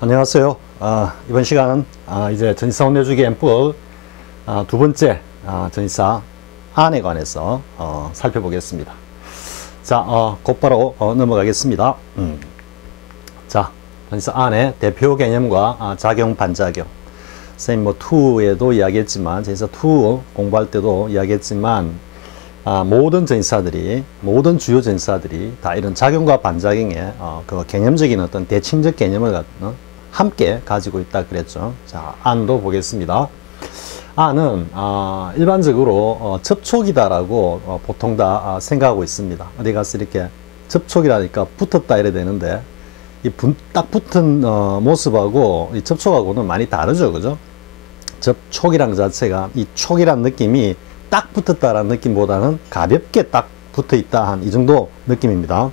안녕하세요. 이번 시간은 이제 전지사 혼내주기 N법 두 번째 전지사 안에 관해서 살펴보겠습니다. 자, 곧바로 넘어가겠습니다. 자, 전지사 안의 대표 개념과 작용, 반작용. 선생님 뭐 2에도 이야기했지만, 전지사 2 공부할 때도 이야기했지만, 모든 전지사들이, 모든 주요 전지사들이 다 이런 작용과 반작용의 그 개념적인 어떤 대칭적 개념을 함께 가지고 있다 그랬죠. 자, 안도 보겠습니다. 안은 일반적으로 접촉이다라고 보통 다 생각하고 있습니다. 어디 가서 이렇게 접촉이라니까 붙었다 이래 되는데, 이 딱 붙은 모습하고 이 접촉하고는 많이 다르죠, 그죠? 접촉이란 자체가 이 촉이란 느낌이 딱 붙었다라는 느낌보다는 가볍게 딱 붙어 있다 한 이 정도 느낌입니다.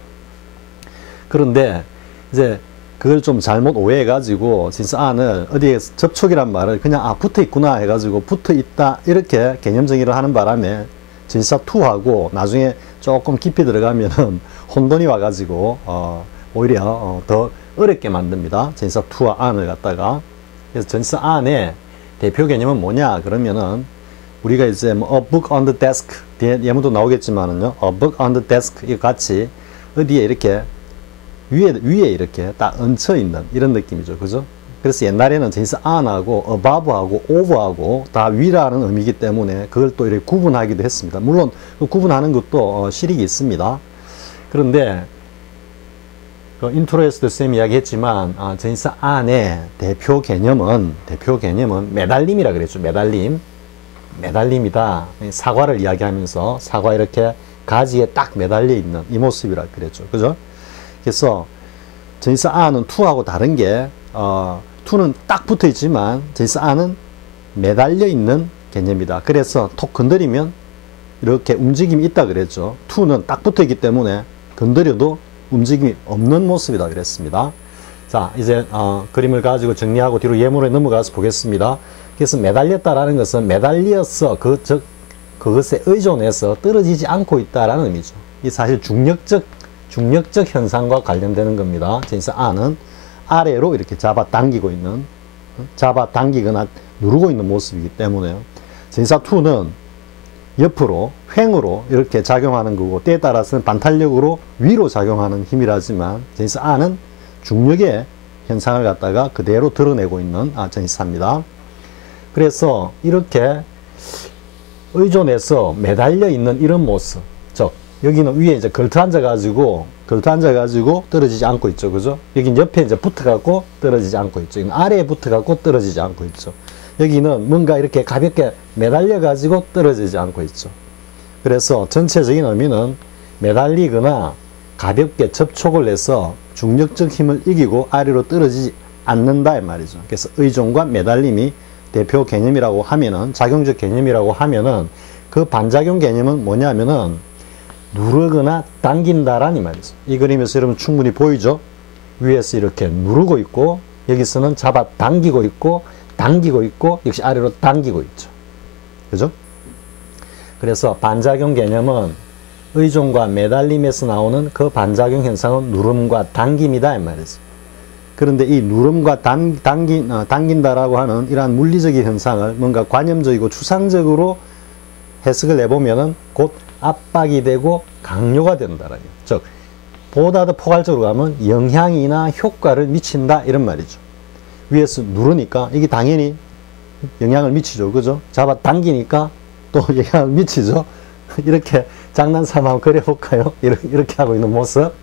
그런데 이제 그걸 좀 잘못 오해해 가지고 진짜 안을 어디에 접촉이란 말을 그냥 붙어 있구나 해가지고 붙어 있다 이렇게 개념 정의를 하는 바람에 진사 2하고 나중에 조금 깊이 들어가면은 혼돈이 와가지고 오히려 더 어렵게 만듭니다. 진사 2와 안을 갖다가. 그래서 전사 안의 대표 개념은 뭐냐 그러면은 우리가 이제 뭐 a book on the desk 뒤에 예문도 나오겠지만은요, a book on the desk 이거 같이 어디에 이렇게 위에 이렇게 딱 얹혀 있는 이런 느낌이죠, 그죠? 그래서 옛날에는 진짜 on하고 above하고 over하고 다 위라는 의미이기 때문에 그걸 또 이렇게 구분하기도 했습니다. 물론 그 구분하는 것도 실익이 있습니다. 그런데 그 인트로에서도 쌤이 이야기했지만 진짜 안의 대표 개념은 매달림이라 그랬죠. 매달림이다. 사과를 이야기하면서 사과 이렇게 가지에 딱 매달려 있는 이 모습이라 그랬죠. 그죠? 그래서 전지사 안은 2하고 다른 게 2는 딱 붙어 있지만 전지사 안은 매달려 있는 개념이다. 그래서 톡 건드리면 이렇게 움직임이 있다 그랬죠. 2는 딱 붙어 있기 때문에 건드려도 움직임이 없는 모습이다 그랬습니다. 자, 이제 그림을 가지고 정리하고 뒤로 예문에 넘어가서 보겠습니다. 그래서 매달렸다라는 것은 매달려서 그것에 의존해서 떨어지지 않고 있다라는 의미죠. 이 사실 중력적 현상과 관련되는 겁니다. 전지사 안은 아래로 이렇게 잡아당기거나 누르고 있는 모습이기 때문에요. 전지사 2는 옆으로 횡으로 이렇게 작용하는 거고, 때에 따라서는 반탄력으로 위로 작용하는 힘이라지만 전지사 안은 중력의 현상을 갖다가 그대로 드러내고 있는 전지사입니다. 그래서 이렇게 의존해서 매달려 있는 이런 모습, 즉 여기는 위에 이제 걸터 앉아가지고 떨어지지 않고 있죠, 그죠? 여기는 옆에 이제 붙어갖고 떨어지지 않고 있죠. 여기는 아래에 붙어갖고 떨어지지 않고 있죠. 여기는 뭔가 이렇게 가볍게 매달려가지고 떨어지지 않고 있죠. 그래서 전체적인 의미는 매달리거나 가볍게 접촉을 해서 중력적 힘을 이기고 아래로 떨어지지 않는다 이 말이죠. 그래서 의존과 매달림이 대표 개념이라고 하면은, 작용적 개념이라고 하면은, 그 반작용 개념은 뭐냐면은 누르거나 당긴다라는 말이죠. 이 그림에서 여러분 충분히 보이죠? 위에서 이렇게 누르고 있고, 여기서는 잡아 당기고 있고, 역시 아래로 당기고 있죠. 그죠? 그래서 반작용 개념은 의존과 매달림에서 나오는 그 반작용 현상은 누름과 당김이다 이 말이죠. 그런데 이 누름과 당긴다라고 하는 이러한 물리적인 현상을 뭔가 관념적이고 추상적으로 해석을 해보면은 곧 압박이 되고 강요가 된다라는, 즉 보다 더 포괄적으로 가면 영향이나 효과를 미친다 이런 말이죠. 위에서 누르니까 이게 당연히 영향을 미치죠, 그죠? 잡아 당기니까 또 영향을 미치죠. 이렇게 장난삼아 한번 그려볼까요? 이렇게 하고 있는 모습.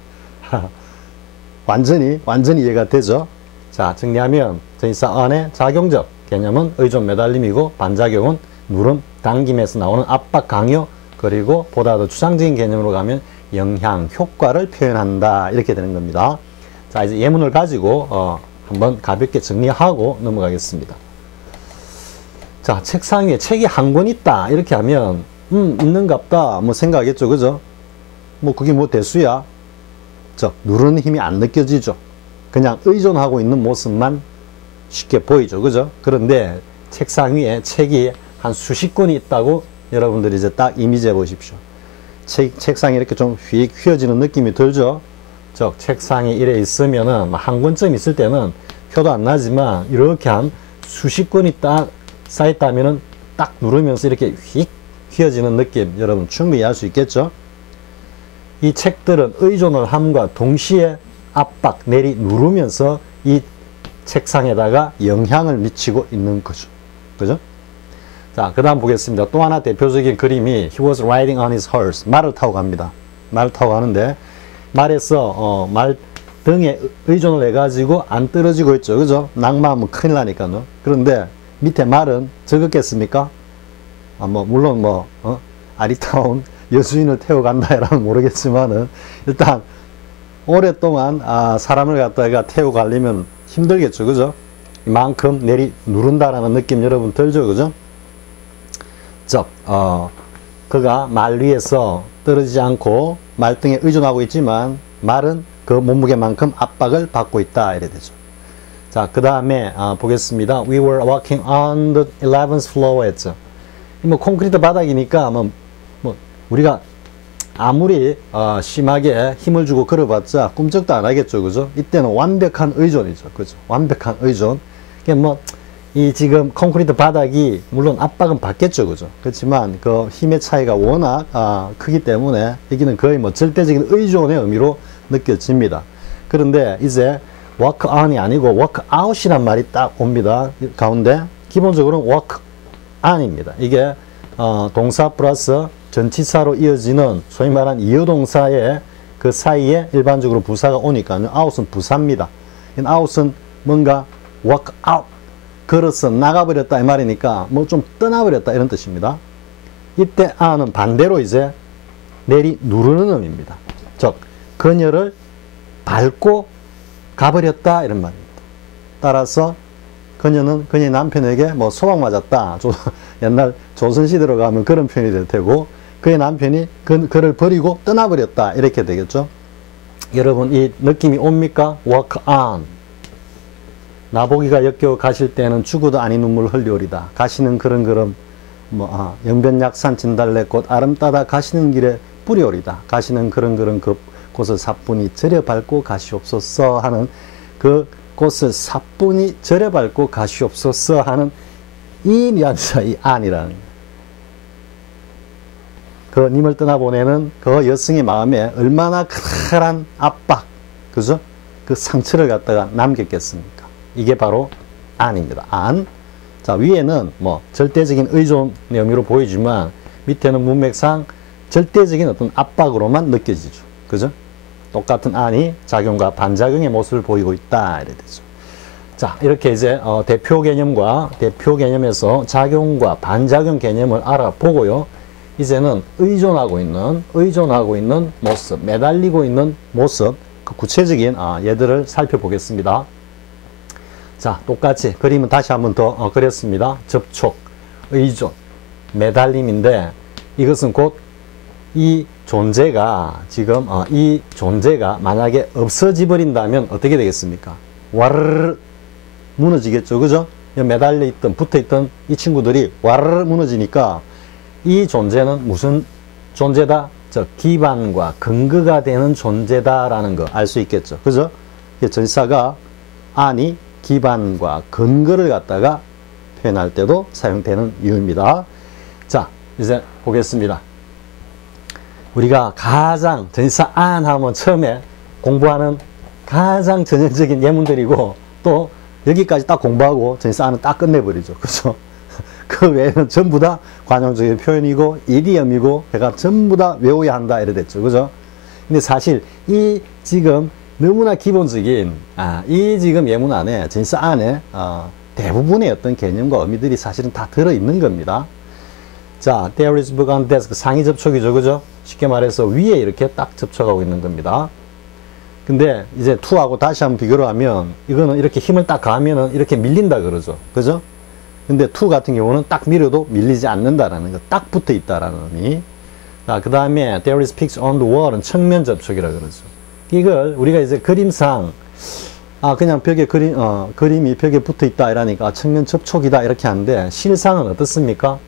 완전히 이해가 되죠. 자, 정리하면 전지사 안의 작용적 개념은 의존 매달림이고, 반작용은 누름 당김에서 나오는 압박 강요, 그리고 보다 더 추상적인 개념으로 가면 영향 효과를 표현한다 이렇게 되는 겁니다. 자, 이제 예문을 가지고 한번 가볍게 정리하고 넘어가겠습니다. 자, 책상 위에 책이 한 권 있다 이렇게 하면 있는갑다 뭐 생각하겠죠, 그죠? 뭐 그게 뭐 대수야? 즉 누르는 힘이 안 느껴지죠. 그냥 의존하고 있는 모습만 쉽게 보이죠, 그죠? 그런데 책상 위에 책이 한 수십 권이 있다고 여러분들이 이제 딱 이미지해 보십시오. 책상이 이렇게 좀 휘어지는 느낌이 들죠? 즉 책상이 이래 있으면은 한 권쯤 있을 때는 표도 안 나지만 이렇게 한 수십 권이 딱 쌓였다면은 딱 누르면서 이렇게 휙 휘어지는 느낌 여러분 충분히 알 수 있겠죠? 이 책들은 의존을 함과 동시에 압박, 내리 누르면서 이 책상에다가 영향을 미치고 있는 거죠. 그죠? 자, 그 다음 보겠습니다. 또 하나 대표적인 그림이 He was riding on his horse. 말을 타고 갑니다. 말을 타고 가는데 말에서 말 등에 의존을 해가지고 안 떨어지고 있죠. 그죠? 낙마하면 큰일 나니까요. 그런데 밑에 말은 적었겠습니까? 물론 아리따운 여수인을 태워간다라는 모르겠지만은 일단 오랫동안 사람을 갖다가 태워 가려면 힘들겠죠. 그죠? 이만큼 내리 누른다라는 느낌 여러분 들죠. 그죠? 그가 말 위에서 떨어지지 않고 말등에 의존하고 있지만 말은 그 몸무게만큼 압박을 받고 있다 이래 되죠. 자, 그 다음에 보겠습니다. We were walking on the 11th floor 했죠. 콘크리트 바닥이니까 우리가 아무리 심하게 힘을 주고 걸어봤자 꿈쩍도 안 하겠죠. 그죠? 이때는 완벽한 의존이죠. 그죠? 완벽한 의존. 이 지금 콘크리트 바닥이 물론 압박은 받겠죠. 그죠? 그렇지만 그 힘의 차이가 워낙 크기 때문에 여기는 거의 절대적인 의존의 의미로 느껴집니다. 그런데 이제 walk on이 아니고 walk out이란 말이 딱 옵니다. 가운데 기본적으로 walk on입니다. 이게 동사 플러스 전치사로 이어지는 소위 말한 이어동사의 그 사이에 일반적으로 부사가 오니까요. out은 부사입니다. out은 뭔가 walk out 걸어서 나가버렸다 이 말이니까 좀 떠나버렸다 이런 뜻입니다. 이때 on은 반대로 이제 내리 누르는 의미입니다. 즉 그녀를 밟고 가버렸다 이런 말입니다. 따라서 그녀는 그녀의 남편에게 소방 맞았다. 옛날 조선시대로 가면 그런 표현이 될 테고 그의 남편이 그를 버리고 떠나버렸다 이렇게 되겠죠. 여러분 이 느낌이 옵니까? walk on. 나보기가 역겨워 가실 때는 죽어도 아니 눈물 흘리오리다. 가시는 그런 영변약산 진달래꽃 아름 따다 가시는 길에 뿌리오리다. 가시는 그런 그 곳을 사뿐히 절여 밟고 가시옵소서 하는 그 곳을 사뿐히 절여 밟고 가시옵소서 하는 이 뉘앙스가 이 안이라는 그 님을 떠나보내는 그 여성의 마음에 얼마나 큰 압박, 그죠? 그 상처를 갖다가 남겼겠습니까? 이게 바로 안입니다. 안. 자, 위에는 절대적인 의존의 의미로 보이지만 밑에는 문맥상 절대적인 어떤 압박으로만 느껴지죠. 그죠? 똑같은 안이 작용과 반작용의 모습을 보이고 있다. 이래 되죠. 자, 이렇게 이제 대표 개념과 대표 개념에서 작용과 반작용 개념을 알아보고요. 이제는 의존하고 있는 모습, 매달리고 있는 모습, 그 구체적인 예들을 살펴보겠습니다. 자, 똑같이 그림은 다시 한번 더 그렸습니다. 접촉, 의존, 매달림인데 이것은 곧 이 존재가 지금 이 존재가 만약에 없어져 버린다면 어떻게 되겠습니까? 와르르 무너지겠죠. 그죠? 매달려 있던 붙어 있던 이 친구들이 와르르 무너지니까 이 존재는 무슨 존재다? 기반과 근거가 되는 존재다라는 거 알 수 있겠죠. 그죠? 전치사가 안이 기반과 근거를 갖다가 표현할 때도 사용되는 이유입니다. 자, 이제 보겠습니다. 우리가 가장 전치사 안 하면 처음에 공부하는 가장 전형적인 예문들이고 또 여기까지 딱 공부하고 전치사 안은 딱 끝내버리죠. 그죠? 그 외에는 전부 다 관용적인 표현이고 이디엄이고 내가 전부 다 외워야 한다 이래 됐죠. 그죠? 근데 사실 이 지금 너무나 기본적인 이 지금 예문 안에 전치사 안에 대부분의 어떤 개념과 의미들이 사실은 다 들어있는 겁니다. 자, there is book on desk. 상위 접촉이죠. 그죠? 쉽게 말해서 위에 이렇게 딱 접촉하고 있는 겁니다. 근데 이제 to하고 다시 한번 비교를 하면 이거는 이렇게 힘을 딱 가하면은 이렇게 밀린다 그러죠. 그죠? 근데 to 같은 경우는 딱 밀어도 밀리지 않는다라는 거, 딱 붙어 있다라는 의미. 자, 그 다음에 there is pics on the wall은 측면 접촉이라 그러죠. 이걸 우리가 이제 그림상 그냥 벽에 그림이 벽에 붙어 있다 이러니까 측면 접촉이다 이렇게 하는데 실상은 어떻습니까?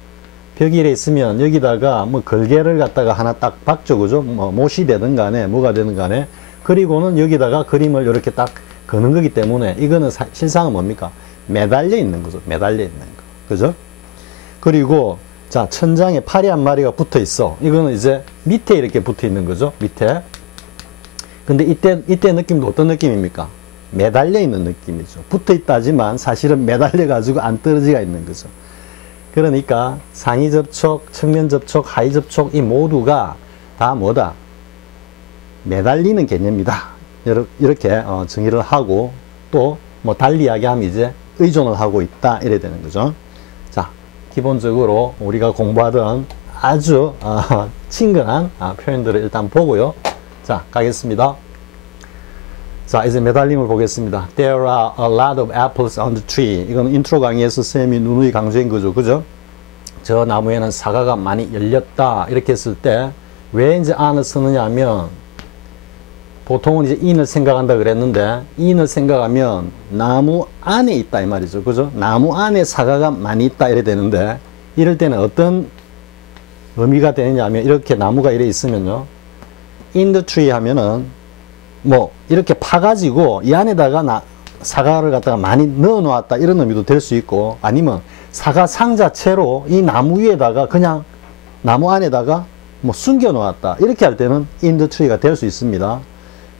벽이 이래 있으면 여기다가 걸개를 갖다가 하나 딱 박죠. 그죠? 못이 되든 간에 뭐가 되든 간에 그리고는 여기다가 그림을 이렇게 딱 거는 거기 때문에 이거는 실상은 뭡니까? 매달려 있는 거죠. 매달려 있는 거. 그죠? 그리고 자, 천장에 파리 한 마리가 붙어 있어. 이거는 이제 밑에 이렇게 붙어 있는 거죠. 밑에. 근데 이때 느낌도 어떤 느낌입니까? 매달려 있는 느낌이죠. 붙어 있다지만 사실은 매달려 가지고 안 떨어지가 있는 거죠. 그러니까 상위 접촉, 측면 접촉, 하위 접촉 이 모두가 다 뭐다? 매달리는 개념이다. 이렇게 정의를 하고 또 뭐 달리 이야기하면 이제 의존을 하고 있다. 이래 되는 거죠. 자, 기본적으로 우리가 공부하던 아주 친근한 표현들을 일단 보고요. 자, 가겠습니다. 자, 이제 매달림을 보겠습니다. There are a lot of apples on the tree. 이건 인트로 강의에서 쌤이 누누이 강조한 거죠. 그죠? 저 나무에는 사과가 많이 열렸다. 이렇게 했을 때 왜 이제 an을 쓰느냐 하면 보통은 이제 in을 생각한다 그랬는데 in을 생각하면 나무 안에 있다 이 말이죠. 그죠? 나무 안에 사과가 많이 있다 이래 되는데 이럴 때는 어떤 의미가 되느냐 하면 이렇게 나무가 이래 있으면요. in the tree 하면은 뭐 이렇게 파가지고 이 안에다가 사과를 갖다가 많이 넣어 놓았다 이런 의미도 될 수 있고 아니면 사과 상 자체로 이 나무 위에다가 그냥 나무 안에다가 뭐 숨겨 놓았다 이렇게 할 때는 in the tree가 될 수 있습니다.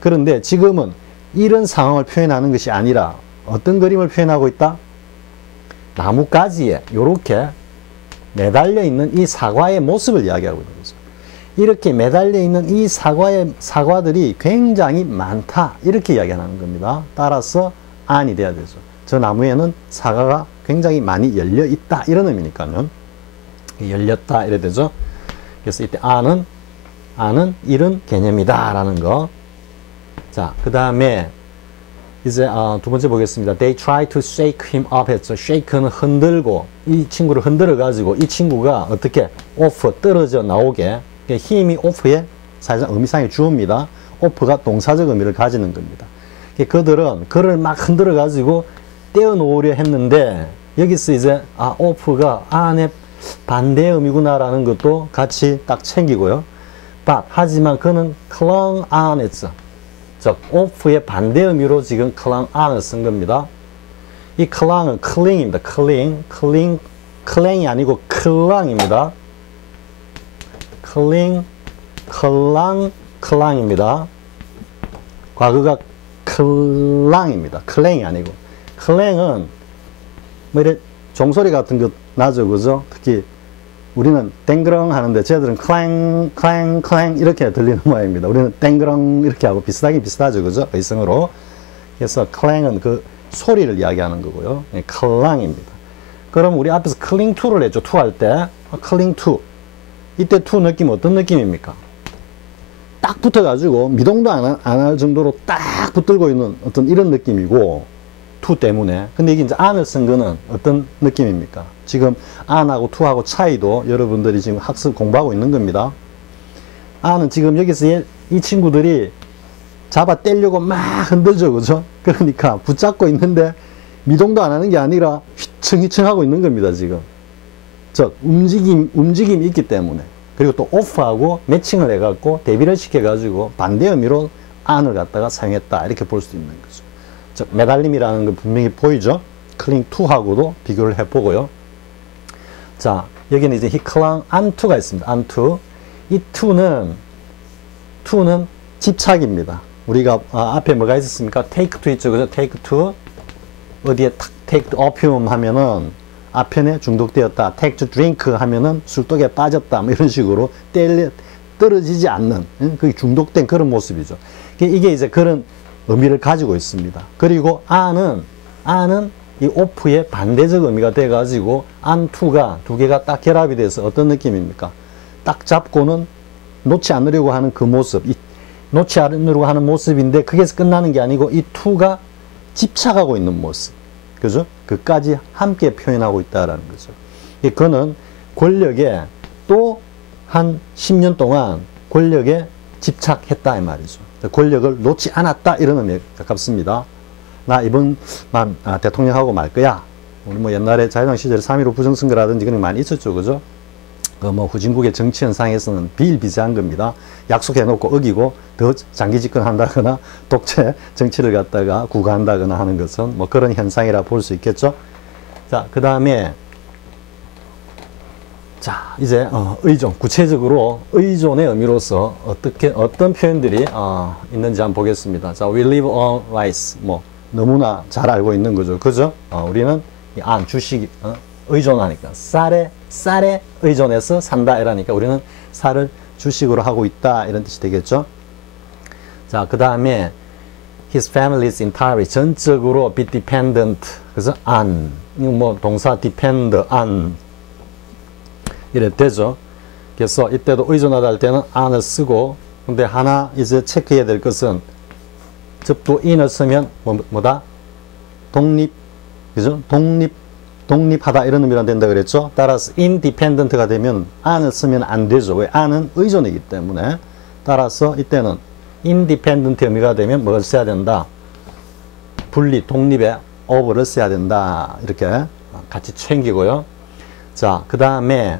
그런데 지금은 이런 상황을 표현하는 것이 아니라 어떤 그림을 표현하고 있다? 나뭇가지에 이렇게 매달려 있는 이 사과의 모습을 이야기하고 있는 거죠. 이렇게 매달려 있는 이 사과들이 굉장히 많다 이렇게 이야기하는 겁니다. 따라서 an이 돼야 되죠. 저 나무에는 사과가 굉장히 많이 열려 있다 이런 의미니까요. 열렸다 이래 되죠. 그래서 이때 an은 이런 개념이다 라는 거. 자, 그 다음에 이제 두 번째 보겠습니다. They try to shake him up 했죠. shake는 흔들고 이 친구를 흔들어 가지고 이 친구가 어떻게 off 떨어져 나오게 힘이 off의 사실상 의미상의 주어입니다. off가 동사적 의미를 가지는 겁니다. 그들은 그를 막 흔들어 가지고 떼어 놓으려 했는데 여기서 이제 off가 안에 반대 의미구나 라는 것도 같이 딱 챙기고요. but 하지만 그는 clung on 했죠. 즉 off의 반대 의미로 지금 clung on을 쓴 겁니다. 이 clung은 cling입니다. cling이 아니고 clung입니다. clung입니다. 과거가 클랑입니다. 클랭이 아니고. 클랭은 뭐 이래 종소리 같은 거 나죠. 그죠? 특히 우리는 땡그렁 하는데 쟤들은 클랭 이렇게 들리는 모양입니다. 우리는 땡그렁 이렇게 하고 비슷하긴 비슷하죠. 그죠? 의성으로. 그래서 클랭은 그 소리를 이야기하는 거고요. 클랑입니다. 그럼 우리 앞에서 cling to를 했죠. to 할 때. cling to. 이때 to 느낌 어떤 느낌입니까? 딱 붙어가지고 미동도 안 할 정도로 딱 붙들고 있는 어떤 이런 느낌이고 to 때문에. 근데 이게 이제 an을 쓴 거는 어떤 느낌입니까? 지금 an하고 to하고 차이도 여러분들이 지금 학습 공부하고 있는 겁니다. an은 지금 여기서 이 친구들이 잡아 떼려고 막 흔들죠. 그죠? 그러니까 붙잡고 있는데 미동도 안 하는 게 아니라 휘청휘청 하고 있는 겁니다. 지금. 즉 움직임이 있기 때문에. 그리고 또 off하고 매칭을 해갖고 대비를 시켜가지고 반대 의미로 an을 갖다가 사용했다. 이렇게 볼 수 있는 거죠. 즉 매달림이라는 거 분명히 보이죠. cling to하고도 비교를 해보고요. 자, 여기는 이제 he clung onto가 있습니다. onto. 이 to는 집착입니다. 우리가 앞에 뭐가 있었습니까? take to 있죠. 그죠? take to 어디에 take to opium 하면은 아편에 중독되었다. take to drink 하면은 술독에 빠졌다. 뭐 이런 식으로 떨어지지 않는 그게 중독된 그런 모습이죠. 이게 이제 그런 의미를 가지고 있습니다. 그리고 an은 이 off의 반대적 의미가 돼가지고 onto가 두 개가 딱 결합이 돼서 어떤 느낌입니까? 딱 잡고는 놓지 않으려고 하는 그 모습, 놓지 않으려고 하는 모습인데 그게서 끝나는 게 아니고 이 to가 집착하고 있는 모습. 그죠? 그까지 함께 표현하고 있다라는 거죠. 그는 권력에 또 한 10년 동안 권력에 집착했다 이 말이죠. 권력을 놓지 않았다 이런 의미에 가깝습니다. 나 이번만 대통령하고 말 거야. 우리 뭐 옛날에 자유당 시절에 3.15 부정선거라든지 그런 게 많이 있었죠. 그죠? 그 뭐 후진국의 정치 현상에서는 비일비재한 겁니다. 약속해놓고 어기고 더 장기 집권한다거나 독재 정치를 갖다가 구가한다거나 하는 것은 뭐 그런 현상이라 볼 수 있겠죠. 자, 그 다음에 자, 이제 의존, 구체적으로 의존의 의미로서 어떤 표현들이 있는지 한번 보겠습니다. 자, we live on rice. 뭐 너무나 잘 알고 있는 거죠. 그죠? 우리는 안 주식이 의존하니까 쌀에 의존해서 산다 이러니까 우리는 쌀을 주식으로 하고 있다 이런 뜻이 되겠죠. 자, 그 다음에 his family is entirely 전적으로 be dependent. 그래서 on 뭐 동사 depend on 이래 되죠. 그래서 이때도 의존하다 할 때는 on을 쓰고, 근데 하나 이제 체크해야 될 것은 접두 in을 쓰면 뭐다? 독립, 그죠? 독립하다 이런 의미로 된다 그랬죠. 따라서 independent가 되면 on을 쓰면 안 되죠. 왜? on은 의존이기 때문에. 따라서 이때는 independent 의미가 되면 뭘 써야 된다? 분리, 독립의 of를 써야 된다. 이렇게 같이 챙기고요. 자, 그 다음에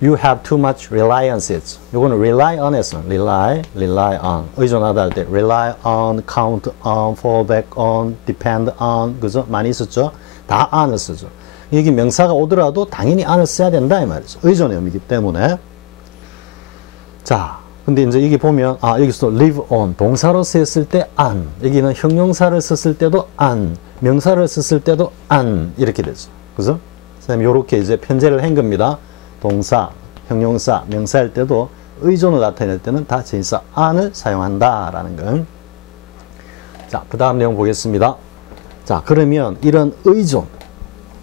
you have too much reliances. 요거는 rely on에서 rely on 의존하다 할 때 rely on, count on, fall back on, depend on 그죠? 많이 있었죠? 다 on을 쓰죠. 여기 명사가 오더라도 당연히 on을 써야 된다 이 말이죠. 의존의 의미이기 때문에. 자, 근데 이제 여기 보면 여기서 live on 동사로 쓰였을 때 on, 여기는 형용사를 썼을 때도 on, 명사를 썼을 때도 on 이렇게 되죠. 그죠? 선생님, 요렇게 이제 편제를 한 겁니다. 동사, 형용사, 명사일 때도 의존을 나타낼 때는 다 전치사 on을 사용한다라는 건. 자, 그 다음 내용 보겠습니다. 자, 그러면 이런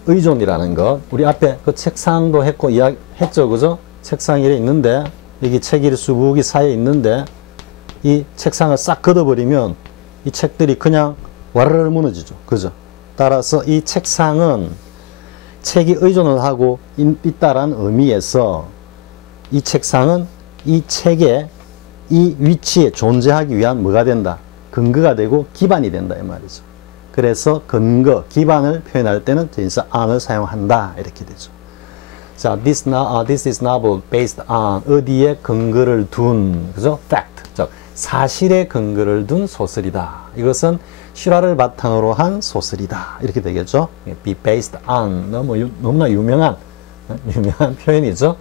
의존이라는 것, 우리 앞에 그 책상도 했고 이야기했죠, 그죠? 책상이 이래 있는데, 여기 책이 수북이 사이에 있는데, 이 책상을 싹 걷어버리면 이 책들이 그냥 와르르 무너지죠, 그죠? 따라서 이 책상은 책이 의존을 하고 있다라는 의미에서 이 책상은 이 책의 이 위치에 존재하기 위한 뭐가 된다? 근거가 되고 기반이 된다 이 말이죠. 그래서 근거, 기반을 표현할 때는 전치사 on을 사용한다 이렇게 되죠. 자, this is novel based on 어디에 근거를 둔, 그죠? fact, 즉 사실에 근거를 둔 소설이다. 이것은 실화를 바탕으로 한 소설이다. 이렇게 되겠죠. be based on 너무나 유명한 표현이죠.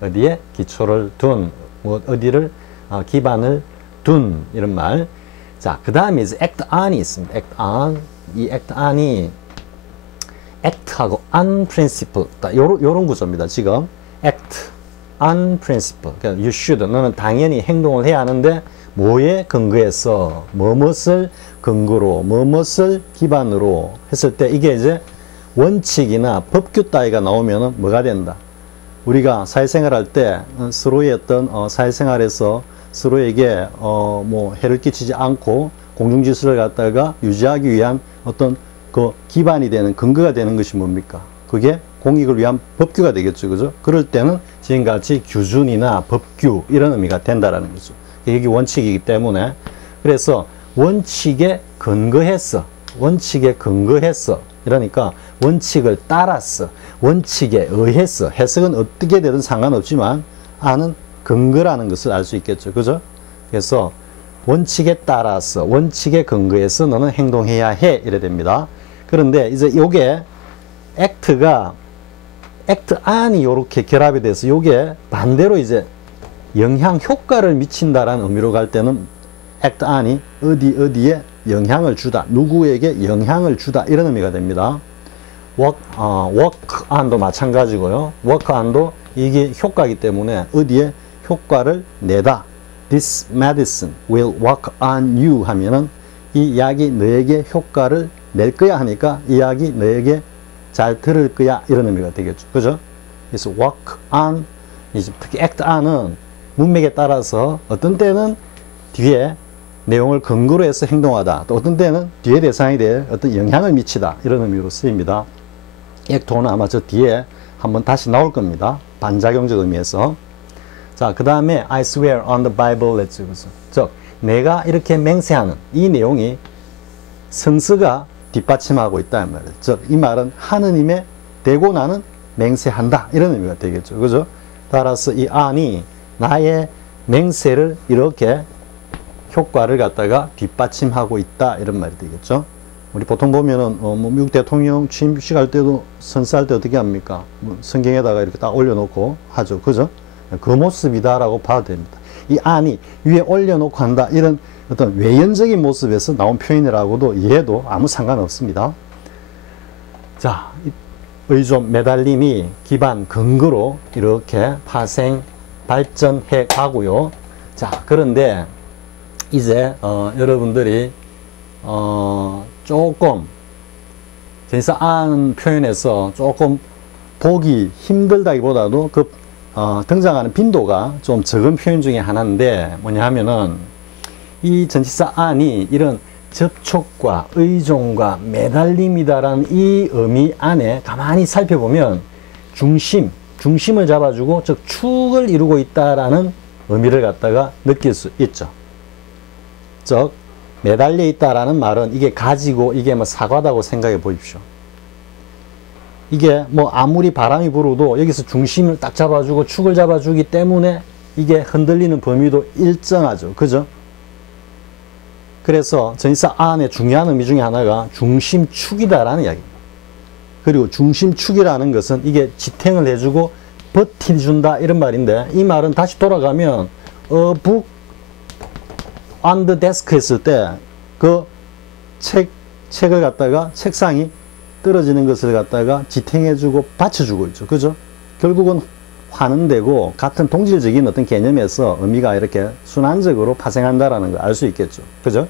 어디에 기초를 둔, 어디를 기반을 둔 이런 말. 자, 그 다음에 이제 act on이 있습니다. act on. 이 act on이 act하고 on principle 요런 구조입니다. 지금 act on principle. 그러니까 you should 너는 당연히 행동을 해야 하는데 뭐에 근거해서 무엇을 근거로 무엇을 기반으로 했을 때 이게 이제 원칙이나 법규 따위가 나오면은 뭐가 된다. 우리가 사회생활할 때 서로의 어떤 사회생활에서 서로에게 뭐 해를 끼치지 않고 공중질서를 갖다가 유지하기 위한 어떤 그 기반이 되는 근거가 되는 것이 뭡니까? 그게 공익을 위한 법규가 되겠죠, 그죠? 그럴 때는 지금같이 규준이나 법규 이런 의미가 된다라는 거죠. 여기 원칙이기 때문에 그래서 원칙에 근거해서 이러니까 원칙을 따랐어, 원칙에 의해서 해석은 어떻게 되든 상관없지만 아는 근거라는 것을 알 수 있겠죠, 그죠? 그래서 원칙에 따라서 원칙에 근거해서 너는 행동해야 해 이래 됩니다. 그런데 이제 요게 act on이 요렇게 결합이 돼서 요게 반대로 이제 영향 효과를 미친다라는 의미로 갈 때는 act on이 어디에 영향을 주다, 누구에게 영향을 주다 이런 의미가 됩니다. work on도 마찬가지고요. work on도 이게 효과이기 때문에 어디에 효과를 내다. This medicine will work on you 하면은 이 약이 너에게 효과를 낼 거야 하니까 이 약이 너에게 잘 들을 거야 이런 의미가 되겠죠, 그죠? 그래서 work on, 특히 act on은 문맥에 따라서 어떤 때는 뒤에 내용을 근거로 해서 행동하다, 또 어떤 때는 뒤에 대상에 대해 어떤 영향을 미치다 이런 의미로 쓰입니다. act on은 아마 저 뒤에 한번 다시 나올 겁니다. 반작용적 의미에서. 자, 그 다음에 I swear on the Bible, let's 즉 내가 이렇게 맹세하는 이 내용이 성서가 뒷받침하고 있다 이 말이에요. 즉 이 말은 하느님의 되고 나는 맹세한다 이런 의미가 되겠죠, 그죠? 따라서 이 an이 나의 맹세를 이렇게 효과를 갖다가 뒷받침하고 있다 이런 말이 되겠죠. 우리 보통 보면은 뭐 미국 대통령 취임식 할 때도 선서할 때 어떻게 합니까? 뭐 성경에다가 이렇게 딱 올려놓고 하죠, 그죠? 그 모습이다라고 봐도 됩니다. 이 안이 위에 올려놓고 한다 이런 어떤 외연적인 모습에서 나온 표현이라고도 이해도 아무 상관없습니다. 자, 의존 매달림이 기반 근거로 이렇게 파생 발전해 가고요. 자, 그런데 이제 여러분들이 조금 전치사 안 표현에서 조금 보기 힘들다기보다도 그 등장하는 빈도가 좀 적은 표현 중에 하나인데 뭐냐 하면은 이 전치사 안이 이런 접촉과 의존과 매달림이다라는 이 의미 안에 가만히 살펴보면 중심을 잡아주고 즉 축을 이루고 있다라는 의미를 갖다가 느낄 수 있죠. 즉 매달려 있다라는 말은 이게 가지고 이게 뭐 사과다고 생각해 보십시오. 이게 뭐 아무리 바람이 불어도 여기서 중심을 딱 잡아주고 축을 잡아주기 때문에 이게 흔들리는 범위도 일정하죠. 그죠? 그래서 전치사 안의 중요한 의미 중에 하나가 중심축이다라는 이야기입니다. 그리고 중심축이라는 것은 이게 지탱을 해주고 버텨준다 이런 말인데 이 말은 다시 돌아가면 book on the desk 했을 때 그 책을 갖다가 책상이 떨어지는 것을 갖다가 지탱해주고 받쳐주고 있죠. 그죠? 결국은 화는 되고 같은 동질적인 어떤 개념에서 의미가 이렇게 순환적으로 파생한다라는 걸 알 수 있겠죠. 그죠?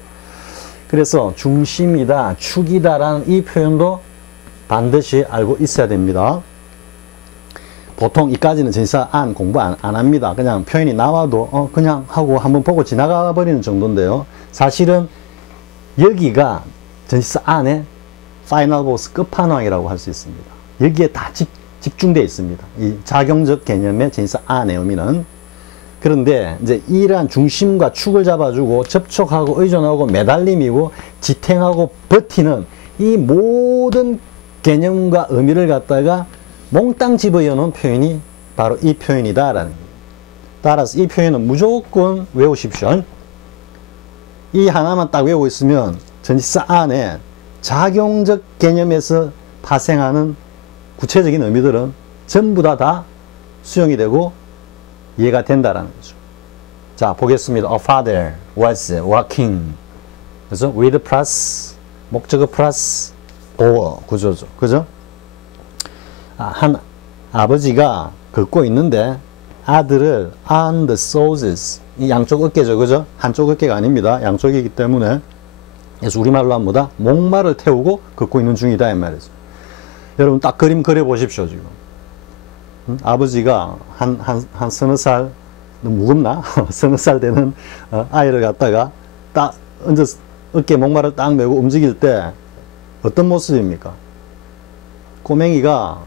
그래서 중심이다, 축이다라는 이 표현도 반드시 알고 있어야 됩니다. 보통 이까지는 전치사 안 공부 안 합니다. 그냥 표현이 나와도 그냥 하고 한번 보고 지나가 버리는 정도인데요. 사실은 여기가 전치사 안에 파이널 보스 끝판왕이라고 할 수 있습니다. 여기에 다 집중되어 있습니다. 이 작용적 개념의 전치사 안의 의미는. 그런데 이제 이러한 중심과 축을 잡아주고 접촉하고 의존하고 매달림이고 지탱하고 버티는 이 모든 개념과 의미를 갖다가 몽땅 집어여놓은 표현이 바로 이 표현이다라는 겁니다. 따라서 이 표현은 무조건 외우십시오. 이 하나만 딱 외우고 있으면 전치사 안에 작용적 개념에서 파생하는 구체적인 의미들은 전부 다 수용이 되고 이해가 된다라는 거죠. 자, 보겠습니다. A father was walking. 그래서 with plus, 목적어 플러스 or 구조죠. 그죠? 한 아버지가 걷고 있는데 아들을 on the shoulders, 이 양쪽 어깨죠. 그죠? 한쪽 어깨가 아닙니다. 양쪽이기 때문에 그래서 우리말로 하면 뭐다? 목마를 태우고 걷고 있는 중이다 이 말이죠. 여러분 딱 그림 그려 보십시오. 지금 아버지가 한 서너 살, 너무 무겁나? 서너 살 되는 아이를 갖다가 딱 얹어서 어깨에 목마를 딱 메고 움직일 때 어떤 모습입니까? 꼬맹이가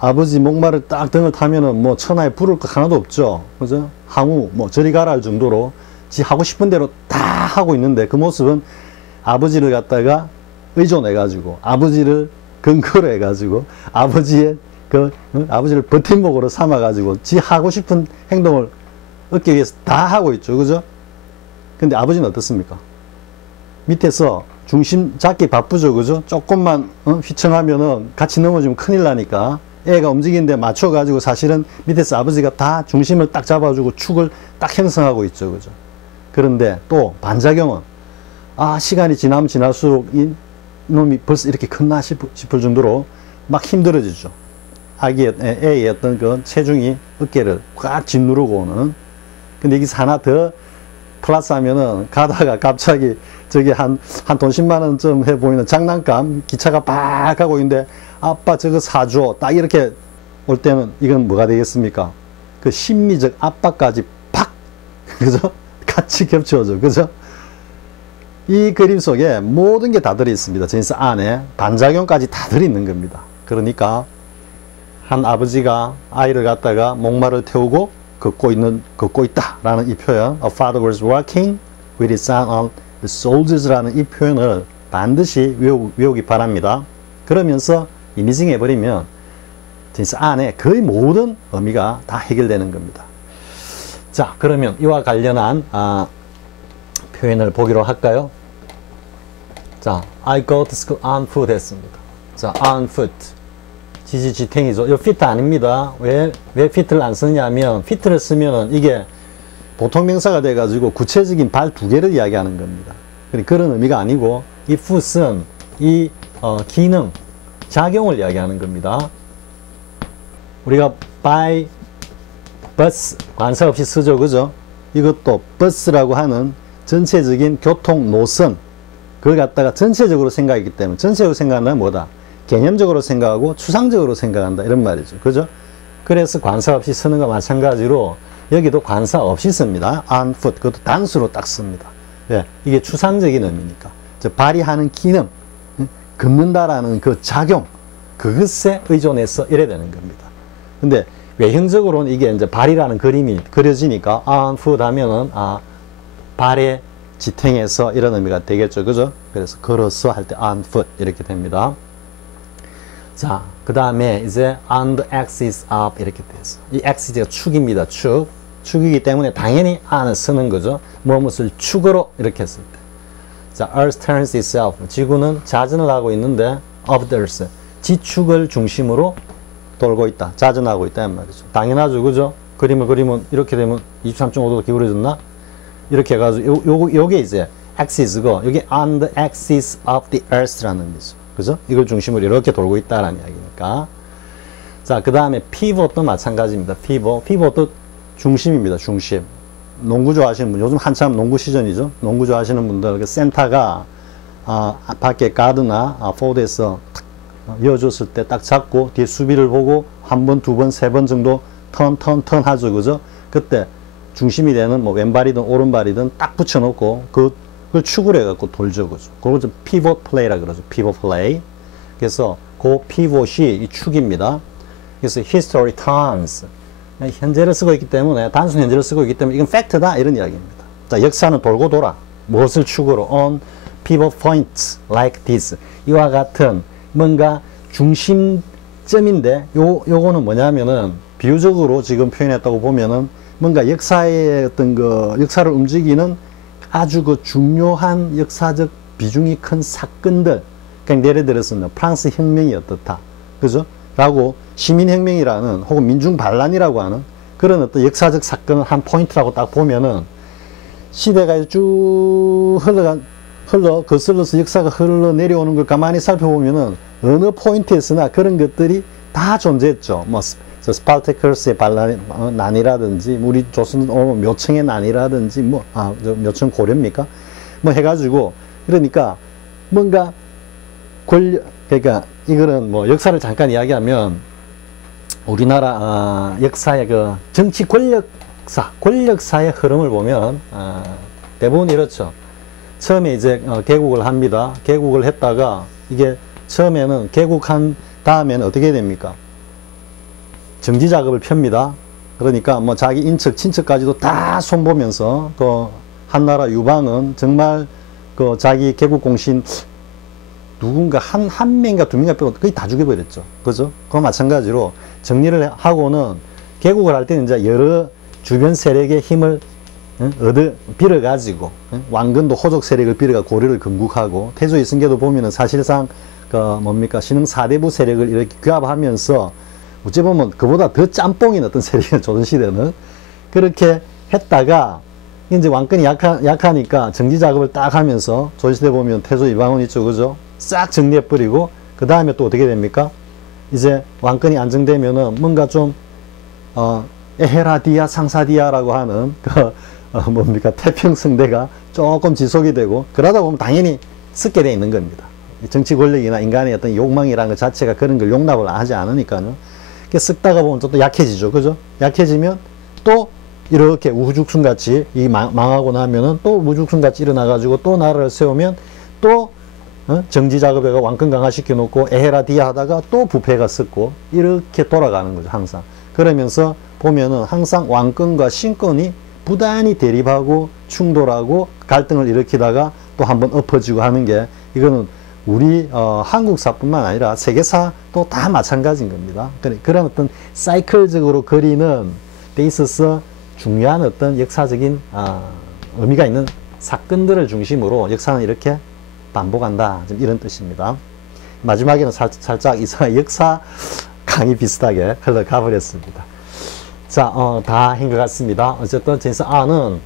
아버지 목마를 딱 등을 타면은 뭐 천하에 부를 것 하나도 없죠. 그죠? 항우 뭐 저리 가라 할 정도로 지 하고 싶은 대로 다 하고 있는데 그 모습은 아버지를 갖다가 의존해 가지고 아버지를 근거로 해 가지고 아버지의 아버지를 버팀목으로 삼아 가지고 지 하고 싶은 행동을 얻기 위해서 다 하고 있죠. 그죠? 근데 아버지는 어떻습니까? 밑에서 중심 잡기 바쁘죠. 그죠? 조금만 휘청하면은 같이 넘어지면 큰일 나니까 애가 움직이는데 맞춰 가지고 사실은 밑에서 아버지가 다 중심을 딱 잡아주고 축을 딱 형성하고 있죠. 그죠? 그런데 또 반작용은 시간이 지나면 지날수록 이 놈이 벌써 이렇게 컸나 싶을 정도로 막 힘들어지죠. 애의 어떤 그 체중이 어깨를 꽉 짓누르고 오는. 근데 여기서 하나 더 플러스 하면은 가다가 갑자기 저기 한 돈 10만 원쯤 해 보이는 장난감 기차가 빡 가고 있는데 아빠 저거 사줘 딱 이렇게 올 때는 이건 뭐가 되겠습니까? 그 심리적 압박까지 팍 그죠? 같이 겹쳐져. 그죠? 이 그림 속에 모든 게 다 들어 있습니다. 전치사 안에 반작용까지 다 들어 있는 겁니다. 그러니까 한 아버지가 아이를 갖다가 목마를 태우고 걷고 있다라는 이 표현, A father was walking with his son on the shoulders라는 이 표현을 반드시 외우기 바랍니다. 그러면서 이미징 해버리면 전치사 안에 거의 모든 의미가 다 해결되는 겁니다. 자, 그러면 이와 관련한 표현을 보기로 할까요? 자, I go to school on foot 했습니다. 자, on foot. 지탱이죠. 이 fit 아닙니다. 왜 fit를 안 쓰냐면, fit를 쓰면은 이게 보통 명사가 돼가지고 구체적인 발 두 개를 이야기하는 겁니다. 그런 의미가 아니고, 이 foot은 이 기능, 작용을 이야기하는 겁니다. 우리가 by bus 관사 없이 쓰죠, 그죠? 이것도 bus라고 하는 전체적인 교통 노선, 그걸 갖다가 전체적으로 생각했기 때문에, 전체적으로 생각한다면 뭐다? 개념적으로 생각하고 추상적으로 생각한다, 이런 말이죠, 그죠? 그래서 관사 없이 쓰는 것과 마찬가지로 여기도 관사 없이 씁니다. on foot, 그것도 단수로 딱 씁니다. 왜? 이게 추상적인 의미니까. 즉 발휘하는 기능, 걷는다라는 그 작용, 그것에 의존해서 이래 되는 겁니다. 근데 외형적으로는 이게 이제 발이라는 그림이 그려지니까 on foot 하면은 발에 지탱해서 이런 의미가 되겠죠, 그죠? 그래서 걸어서 할 때 on foot 이렇게 됩니다. 자, 그 다음에 이제 on the axis of 이렇게 돼서, 이 axis가 축입니다. 축이기 때문에 당연히 on을 쓰는 거죠. 무엇을 축으로 이렇게 했을 때. 자, earth turns itself. 지구는 자전을 하고 있는데 of the earth. 지축을 중심으로 돌고 있다. 자전하고 있다는 말이죠. 당연하죠, 그죠? 그림을 그리면 이렇게 되면 23.5도 기울어졌나? 이렇게 해가지고 요게 이제 axis고, 여기 on the axis of the earth라는 의미죠. 그죠? 이걸 중심으로 이렇게 돌고 있다라는 이야기니까. 자, 그 다음에 pivot도 마찬가지입니다. pivot도 중심입니다. 중심. 농구 좋아하시는 분, 요즘 한참 농구 시즌이죠. 농구 좋아하시는 분들, 그 센터가 밖에 가드나 포드에서 탁 이어줬을 때 딱 잡고 뒤에 수비를 보고 한 번, 두 번, 세 번 정도 턴 하죠, 그죠? 그때 중심이 되는 뭐 왼발이든 오른발이든 딱 붙여놓고 그걸 축으로 해갖고 돌죠, 그죠? 그걸 좀 pivot play라 그러죠. pivot play. 그래서 그 pivot이 이 축입니다. 그래서 history turns. 현재를 쓰고 있기 때문에, 단순 현재를 쓰고 있기 때문에 이건 팩트다, 이런 이야기입니다. 자, 역사는 돌고 돌아. 무엇을 축으로? on pivot points like this. 이와 같은 뭔가 중심점인데, 요거는 뭐냐면은 비유적으로 지금 표현했다고 보면은 뭔가 역사의 어떤 역사를 움직이는 아주 중요한 역사적 비중이 큰 사건들. 그러니까 예를 들어서는 프랑스 혁명이 어떻다. 그죠? 라고 시민혁명이라는 혹은 민중반란이라고 하는 그런 어떤 역사적 사건을 한 포인트라고 딱 보면은 시대가 쭉 거슬러서 역사가 흘러내려오는 걸 가만히 살펴보면은 어느 포인트에서나 그런 것들이 다 존재했죠. 뭐 스파르타쿠스의 난이라든지 우리 조선 묘청의 난이라든지 묘청 고려입니까? 뭐 해가지고 그러니까 뭔가 그러니까 이거는 뭐 역사를 잠깐 이야기하면 우리나라 역사의 그 정치 권력사의 흐름을 보면 대부분 이렇죠. 처음에 이제 개국을 합니다. 개국을 했다가 이게 처음에는 개국한 다음에는 어떻게 됩니까? 정지 작업을 펴니다. 그러니까 뭐 자기 인척, 친척까지도 다 손보면서 또 한나라 유방은 정말 그 자기 개국 공신 누군가 한 명인가 두 명인가 빼고 거의 다 죽여버렸죠. 그죠? 그와 마찬가지로 정리를 하고는 개국을 할 때는 이제 여러 주변 세력의 힘을 빌어가지고 왕건도 호족 세력을 빌어가 고려를 건국하고 태조 이승계도 보면은 사실상 신흥 4대부 세력을 이렇게 규합하면서 어찌 보면 그보다 더 짬뽕인 어떤 세력이 조선시대는 그렇게 했다가 이제 왕권이 약하니까 정지 작업을 딱 하면서 조선시대 보면 태조 이방원 있죠, 그죠? 싹 정리해버리고 그 다음에 또 어떻게 됩니까? 이제 왕권이 안정되면은 뭔가 좀 에헤라디아 상사디아라고 하는 태평성대가 조금 지속이 되고 그러다 보면 당연히 썩게 돼 있는 겁니다. 정치 권력이나 인간의 어떤 욕망이라는 것 자체가 그런 걸 용납을 하지 않으니까요. 썩다가 보면 또 약해지죠, 그죠? 약해지면 또 이렇게 우후죽순같이 망하고 나면은 또 우후죽순같이 일어나가지고 또 나라를 세우면 또 정지 작업에가 왕권 강화시켜 놓고 에헤라디아 하다가 또 부패가 썩고 이렇게 돌아가는 거죠, 항상. 그러면서 보면은 항상 왕권과 신권이 부단히 대립하고 충돌하고 갈등을 일으키다가 또 한번 엎어지고 하는 게 이거는 우리 한국사뿐만 아니라 세계사도 다 마찬가지인 겁니다. 그런 어떤 사이클적으로 그리는 데 있어서 중요한 어떤 역사적인 의미가 있는 사건들을 중심으로 역사는 이렇게 반복한다. 좀 이런 뜻입니다. 마지막에는 살짝 이상한 역사 강의 비슷하게 흘러가 버렸습니다. 자, 다 한 것 같습니다. 어쨌든 제니스 R는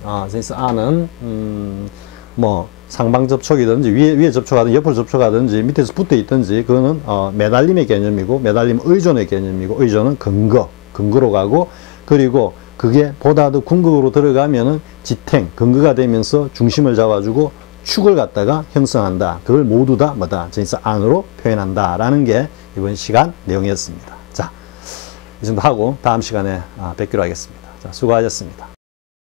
뭐 상방 접촉이든지 위에 접촉하든지 옆으로 접촉하든지 밑에서 붙어 있든지 그거는 매달림의 개념이고 매달림 의존의 개념이고 의존은 근거로 가고 그리고 그게 보다 더 궁극으로 들어가면은 지탱 근거가 되면서 중심을 잡아주고 축을 갖다가 형성한다. 그걸 모두 다 뭐다 제니스 R으로 표현한다라는 게 이번 시간 내용이었습니다. 자, 이 정도 하고 다음 시간에 뵙기로 하겠습니다. 자, 수고하셨습니다.